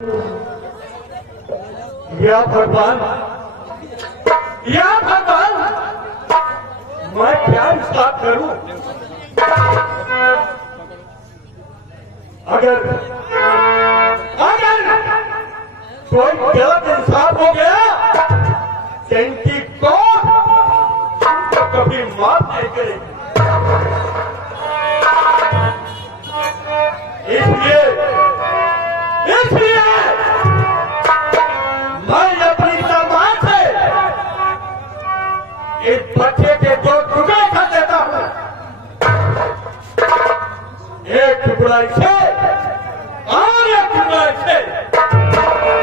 या भगवान, या भगवान, मैं क्या इंसाफ करूं? अगर कोई गलत इंसाफ हो गया तो इनकी कोर्ट तो कभी माफ नहीं करेगी। इसलिए मैं अपनी तलवार से इस बच्चे के दो टुकड़े कर देता हूं। एक टुकड़ा इसे और एक टुकड़ा इसे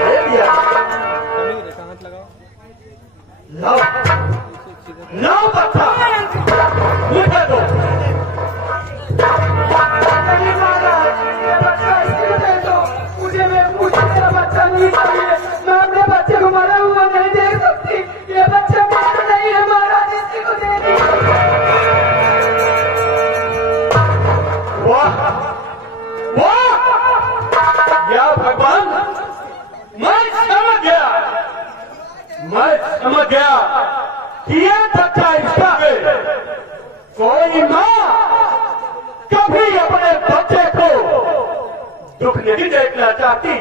ले लिया। लो लो बच्चा मुझे दो। नहीं चाहिए, मैं अपने बच्चे को मरा हुआ नहीं देख सकती। ये बच्चा मेरा नहीं है, महाराज इसी को दे दीजिए। वाह वाह, या भगवान, मैं समझ गया कि ये बच्चा इसका है। कोई माँ कभी अपने बच्चे को दुख नहीं देखना चाहती।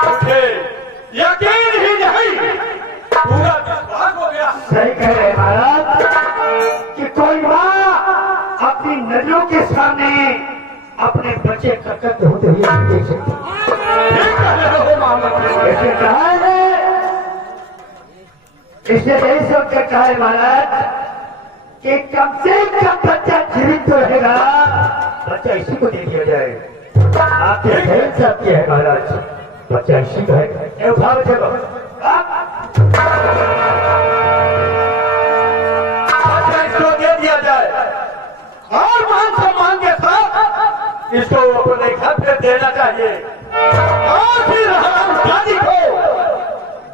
मुझे यकीन ही नहीं, पूरा विश्वास हो गया। सही कह रहे महाराज कि कोई माँ अपनी नजरों के सामने अपने बच्चे करते होते हुए नहीं देख सकती। ऐसे कहा है, इससे यही सब कहा है महाराज कि कम से कम बच्चा जीवित तो रहेगा, बच्चा इसी को दे दिया जाए। आपके खेल से आपके है महाराज, बच्चा इसी का है। उठा बच्चे को, बच्चा इसको दे दिया जाए और मान सम्मान के साथ इसको अपने घर पे देना चाहिए। और फिर हम दादी को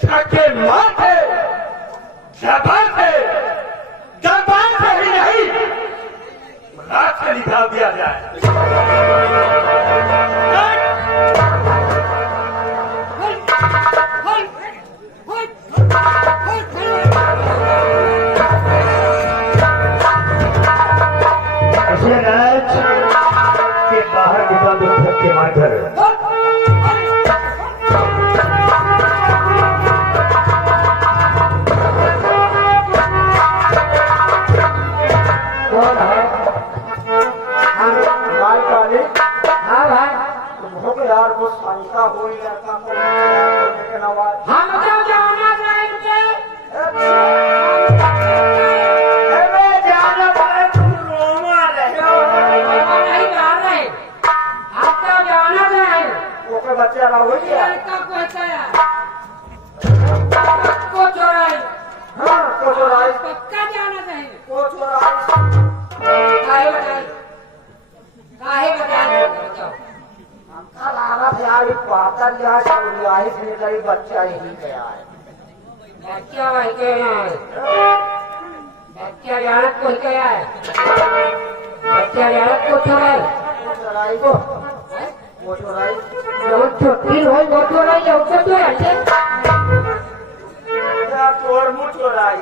धक्के मार के जबान से ही नहीं, रात से निकाल दिया जाए। राज के बाहर निकाल दो धक्के मारकर। कौन है? भाई काली। हाँ भाई, तुम हो गया यार, वो शंका हो ही लड़का को लेकिन आवाज हम तो जाना चाहेंगे। बच्चा ना हो गया को चोराई। हाँ को चोराई, पक्का जाना चाहिए। को चोराई काहे बताए हमका लाना था यार, पातर यहाँ चोराई से कहीं बच्चा ही गया है। बच्चा वही गया है, बच्चा जानत को गया है, बच्चा जानत को चोराई को छोटी हो वो चोराई चोर मुँह चोराई।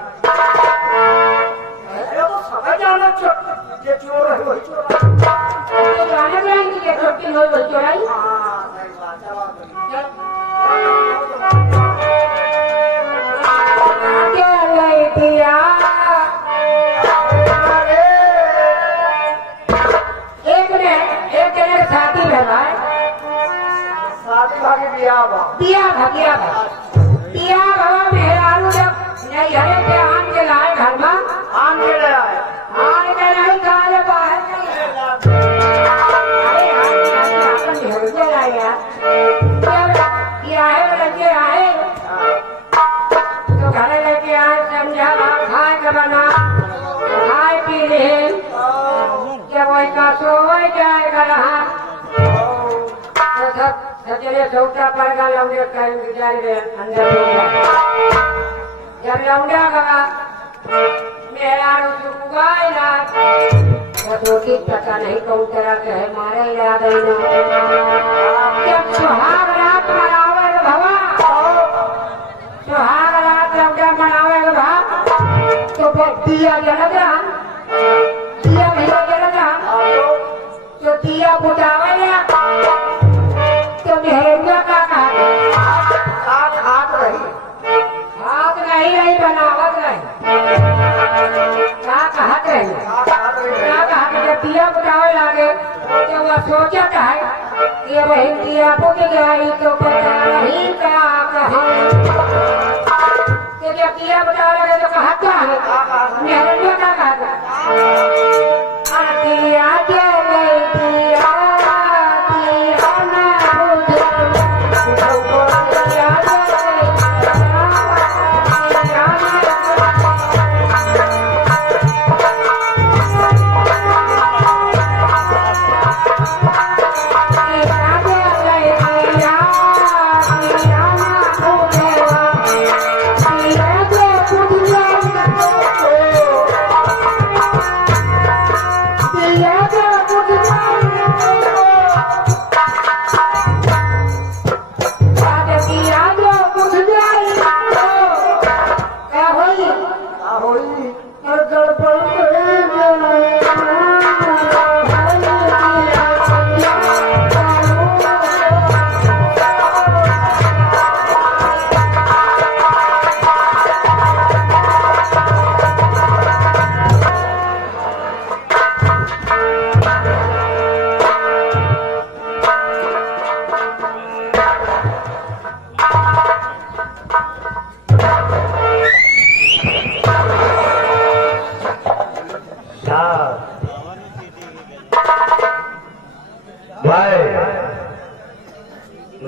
तो समझ जाना ये चोर है वही चोराई। जाना जाएंगे छोटी हो वही चोराई। दिया बाबा मेहरारू जब नहीं हरे के आन के लाए घर में, आन के लाए, आन के नहीं खाए बाहर नहीं। अरे आन के लाए यार, जब ये आए लगे आए तो घर लेके आए, समझा खाए के बना खाए पी रहे, जब वही का सो वही जाएगा रहा सचरे सौटा पर का लौंडे कहीं गुजारी रहे अंदर हो गया। जब लौंडा गया मेरा रुक गया रोटी पता नहीं कौन तरह के है मारे याद है ना जब सुहाग रात मनावे भवा सुहाग रात जब मनावे भा तो दिया जलग दिया भैया जलग तो दिया बुझावे तो मेहरिया का हाथ नहीं बनावत नहीं क्या कहत रही जब दिया बुझावे लागे तो वह सोचत है कि वही दिया बुझ गई तो पता नहीं क्या तो जब दिया बुझावे लगे तो कहत क्या है मेहरिया का कहत दिया जले दिया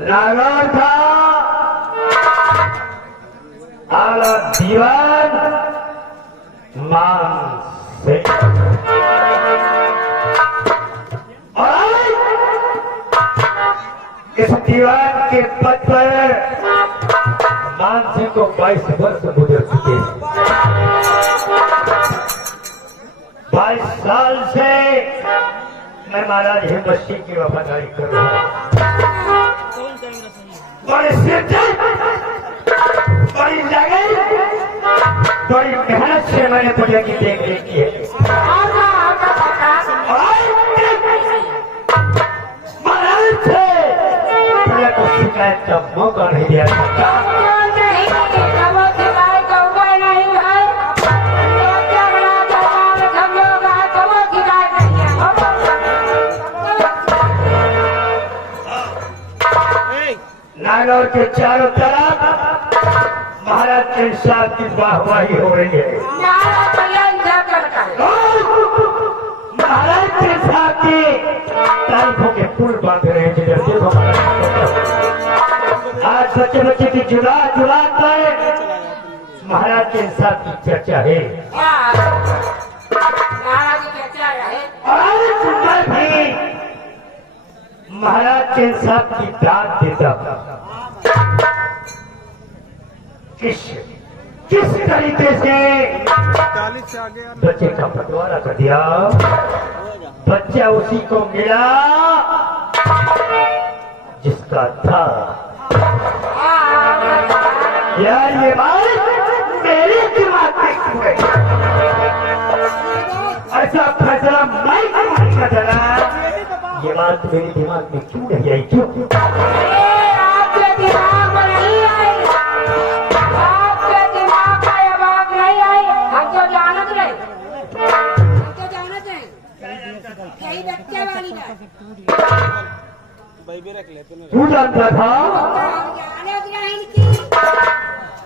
नागर था आला दीवान मान से इस दीवान के पद पर मान सिंह को 22 वर्ष गुजर चुके हैं। 22 साल से मैं महाराज हिम्मत सिंह की वफादारी कर रहा हूँ। बड़ी शिद्दत, बड़ी लगन, बड़ी मेहनत से मैंने प्रजा की देख रेख की है। महाराज से प्रजा को शिकायत का मौका नहीं दिया जाता। नागौर के चारों तरफ महाराज के साथ की वाहवाही हो रही है। महाराज के साथ की तारीफों के पुल बांध रहे हैं। जिधर देखो आज बच्चे बच्चे की जुड़ा जुड़ा कर महाराज के साथ की चर्चा है। और मैं भी महाराज के साथ की दाद देता किस तरीके से बच्चे का बंटवारा कर दिया। बच्चा उसी को मिला जिसका था। यार ये बात मेरे दिमाग में क्यों गई? ऐसा फैसला मैं क्यों चला? ये बात मेरे दिमाग में क्यों नहीं आई? क्यों आपके दिमाग में नहीं आई? आपके दिमाग में ये बात नहीं आई? हम तो जानत रहे, यही बच्चे वाली बात तू जानता था?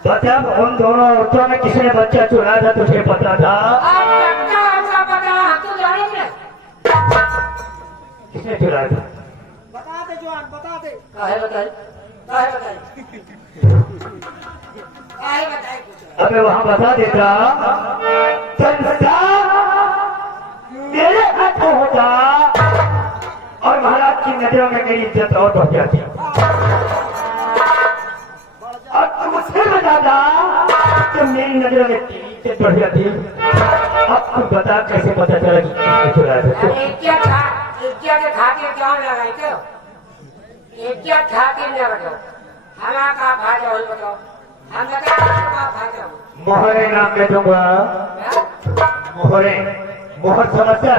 बच्चा उन दोनों औरतों में किसने बच्चा चुरा था तुझे पता था? किसने चुराया था? बता दे जवान, बता दे। अबे वहाँ बता देता मेरे हाथों होता और महाराज की नजरों में मेरी इज्जत और बढ़ जाती। और तुमसे बताता तो मेरी नजरों में तेरी इज्जत बढ़ जाती। अब तू बता कैसे पता चला कि किसने चुराया था? इज्जत खातिर जान लगाई क्यों? इज्जत खातिर न बताओ हमारा का फायदा हो बताओ हम का फायदा हो मोहरे नाम दे दूंगा मोहरे मोहर समझता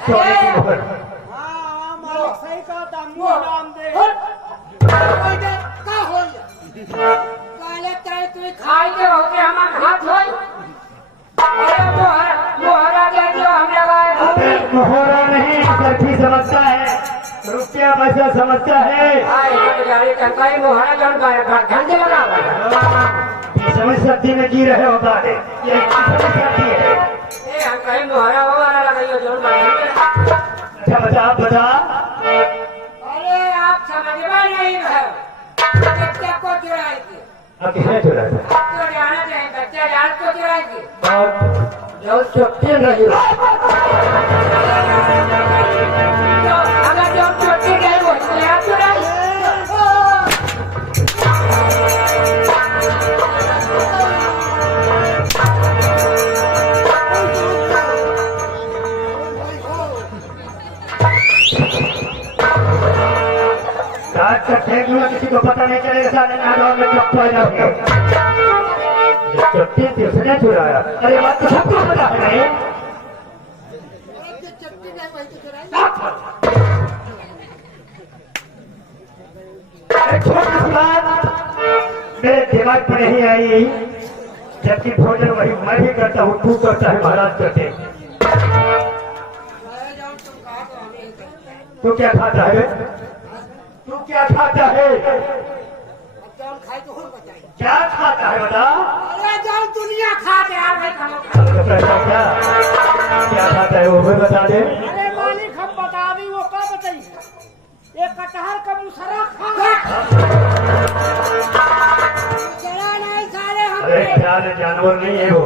सोने की मोहर सही कहा था मुंह नाम दे का हो काले तरह तू खाई के होके हमार हाथ होई अरे मोहरा दे जो हम लगाए अबे मोहरा नहीं सर्फी समझता है रुपया पैसा समझता है गाड़ी कंकाई मोहरा जौन घंटे लगा समझ सकती में जी रहे होता है ये समझ सकती है हम कहीं मोहरा वो वाला लगाइयो जौन अच्छा बता अरे आप समझवा नहीं है बच्चे को चुराई थी अब किसने चुरा था तो जाना चाहिए बच्चे जान को चुराई थी और जो चुप्पी नहीं अगर जो चोटी गई वो चुरा चुराई किसी को पता नहीं चलेगा साले नागौर में चुप्पी थी उसने चुराया अरे बात तो सबको पता है नहीं छोटी बात मेरे दिमाग में नहीं आई जबकि भोजन वही मैं भी करता हूँ तू करता है महाराज करते तू क्या खाता है तू क्या खाता है क्या खाता है बता दुनिया खाते क्या क्या खाता है वो भी बता दे अरे मालिक हम बता दी वो क्या बताइए एक कटहल का मुसरा खा नहीं साले हम अरे क्या जानवर नहीं है वो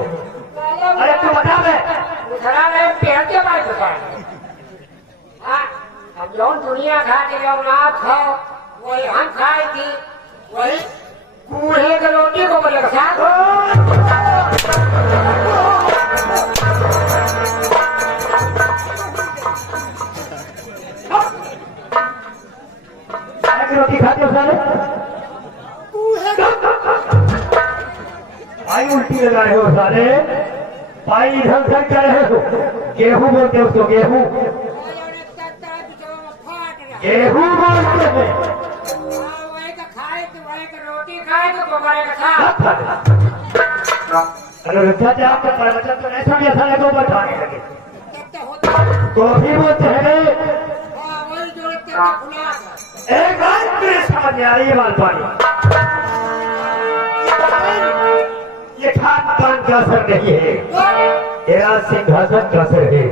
अरे तू बता दे मुसरा नहीं पेड़ के पास होता है अब जौन दुनिया खाते जौन आप खाओ वही हम खाई थी वही कूड़े के रोटी को बोले रोटी खाते हो साले भाई उल्टी लगा रहे हो साले भाई इधर उधर कर रहे हो गेहूं बोलते हो उसको गेहूं गेहूं बोलते हैं वही का खाए तो वही का रोटी खाए तो गोबर का खा अरे रुपया से आपके प्रवचन तो नहीं सुनिए साले को बताने लगे तो भी बोलते हैं वही जो खुला एक बात मेरे समझ में आ रही है बाल पानी ये खान पान का असर नहीं है तेरा सिंहासन का असर है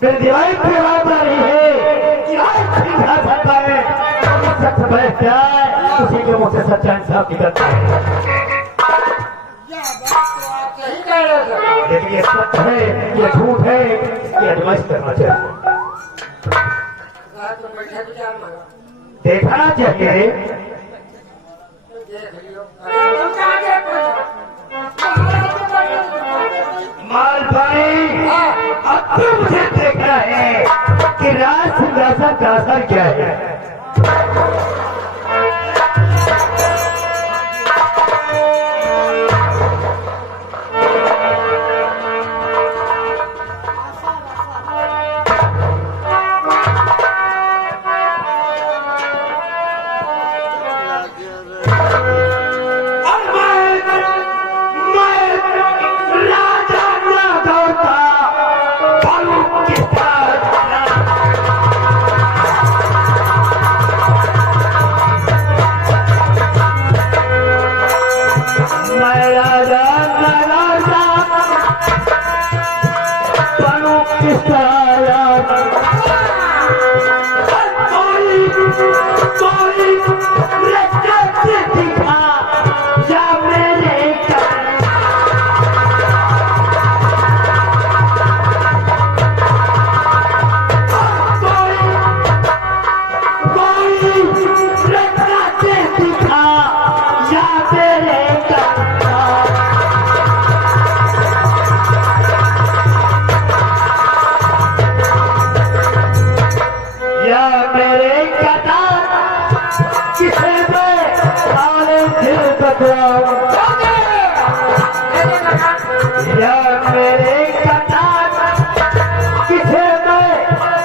फिर दिवाली की बात आ रही है कि आज सिंहासन पर सच बैठ जाए उसी के मुंह से सच्चा इंसाफ निकलता है लेकिन ये सच है ये झूठ है ये अजमाइश करना चाहिए देखना चाहिए माल भाई अब तो मुझे देखना है कि राज सिंहासन का असर क्या है या मेरे कटार किसे मैं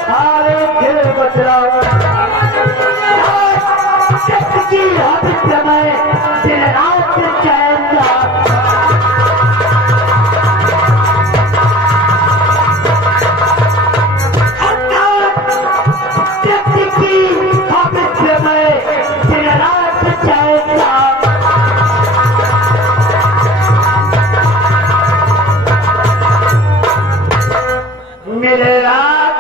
सारे दिल बदलाऊं की हद में दिन रात चैन मेरे रात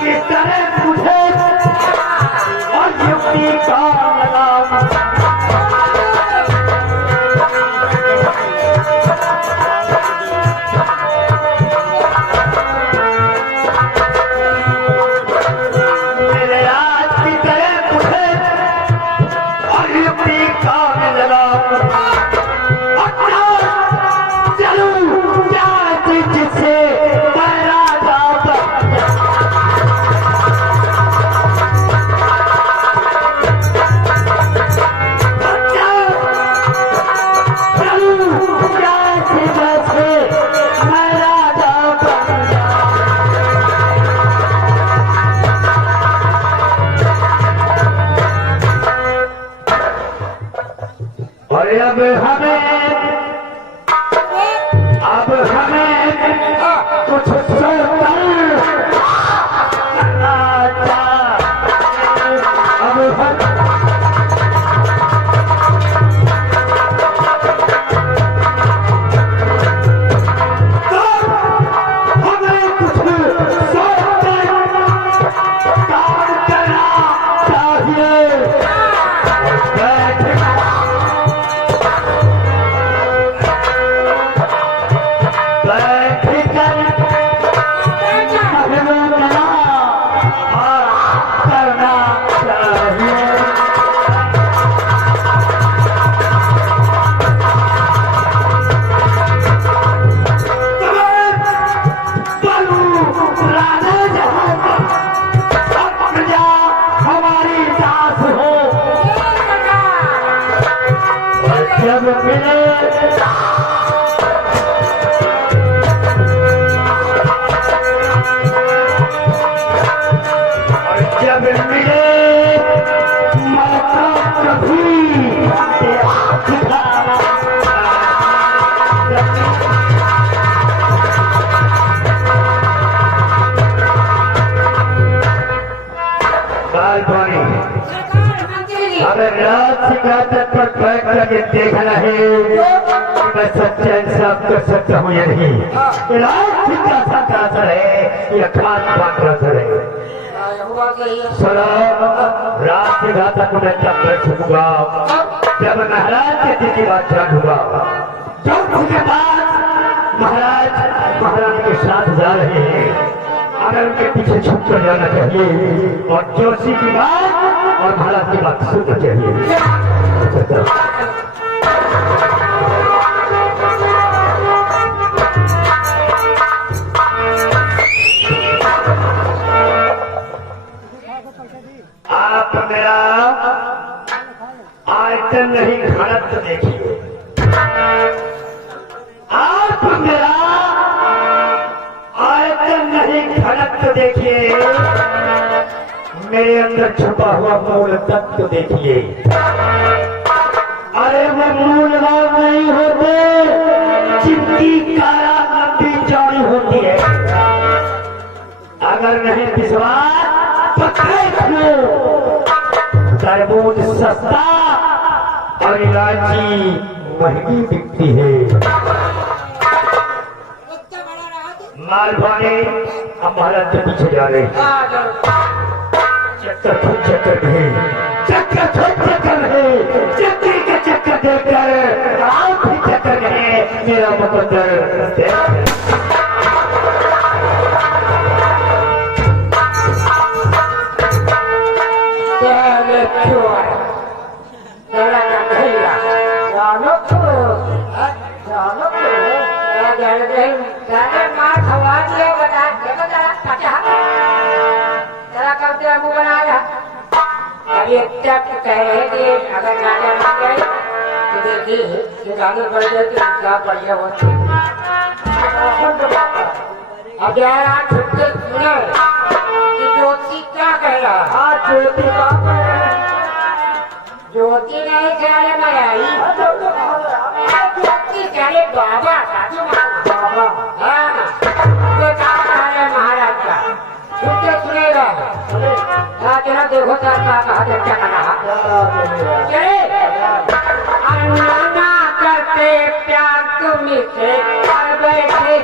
की तरह मुझे और युक्ति का लगाम मेरे रात की तरह मुझे और युक्ति का लगाम चलूं जिससे अब हमें कुछ सोचना जब मिले और जब मिले मौका कभी अगर रात सिखाते पर बैठ करके देखना है मैं सच्चा इंसाफ कर सकता हूँ या नहीं। रात सिखाता का असर है या खान पान का असर है। सुनो रात सिखाता को मैं तब कर सकूंगा जब महाराज के दिल की बात जान होगा। जो उसके बाद महाराज महारानी के साथ जा रहे हैं अगर उनके पीछे छुप कर जाना चाहिए और जोशी की बात और महाराज की बात सुनना चाहिए। आप मेरा आयतन नहीं घनत्व देखिए। आप मेरा आयतन नहीं घनत्व देखिए। मेरे अंदर छुपा हुआ मूल तत्व देखिए। अरे वो मूलवान नहीं होते जिनकी काया लंबी चौड़ी होती है। अगर नहीं विश्वास तो देख लो तरबूज सस्ता और इलायची महंगी बिकती है। मालवाने हम महाराज के पीछे जा रहे हैं। चक्कर खुद चक्कर नहीं, चक्कर खुद चक्कर नहीं, चक्कर के चक्कर देकर आप भी चक्कर नहीं। मेरा मुकद्दर मार खवा दिया बता देखो जरा कब तेरा मुंह बनाया अभी तक कह रहे थे अगर राजा मान गए तो जल्दी गाने पड़ जाए तो क्या बढ़िया हो। अब यार आज छुट्टे सुने कि ज्योति क्या कह रहा। हाँ ज्योति ज्योति नहीं चले मैं आई ज्योति चले बाबा साधु बाबा। हाँ तो क्या कह रहे महाराज का छुट्टे सुनेगा। हाँ चलो देखो सर का कहा क्या कहा। चले अन्ना करते प्यार तुम से कर बैठे